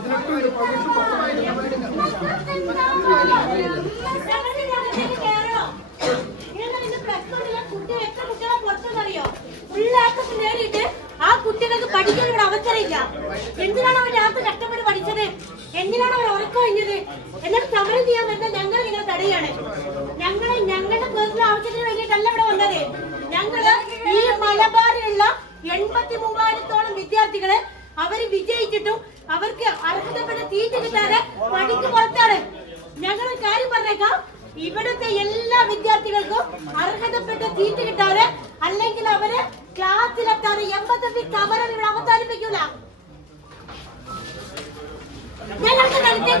പതിനെട്ട് പേര് പതിനെട്ട് പത്തായിരത്തി ആ കുട്ടികൾക്ക് പഠിക്കാൻ ഇവിടെ അവസരമില്ല എന്തിനാണ് അവർ രാത്രി കഷ്ടപ്പെട്ട് പഠിച്ചത് എന്തിനാണ് അവർ ഉറക്കം കഴിഞ്ഞത് എന്നിട്ട് സമരം ചെയ്യാൻ വരുന്ന ഞങ്ങൾ നിങ്ങളെ തടയാണ് ഞങ്ങൾ ഞങ്ങളുടെ പേഴ്സണൽ ആവശ്യത്തിന് വേണ്ടിയിട്ടല്ല ഇവിടെ വന്നത് ഞങ്ങൾ ഈ മലബാറിലുള്ള എൺപത്തി മൂവായിരത്തോളം വിദ്യാർത്ഥികളെ അവർ വിജയിച്ചിട്ടും അവർക്ക് അർഹതപ്പെട്ട തീറ്റ കിട്ടാതെ പണിക്ക് പുറത്താണ്. ഞങ്ങൾ കാര്യം പറഞ്ഞേക്കാം. ഇവിടുത്തെ എല്ലാ വിദ്യാർത്ഥികൾക്കും അർഹതപ്പെട്ട തീറ്റ കിട്ടാതെ അല്ലെങ്കിൽ അവർ ക്ലാസ്സിലെത്താതെ എൺപത്തഞ്ച് സമരം ഇവിടെ അവസാനിപ്പിക്കൂല. ഞങ്ങൾക്ക് കളിക്കാൻ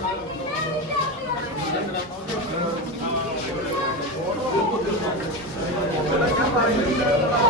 Thank you.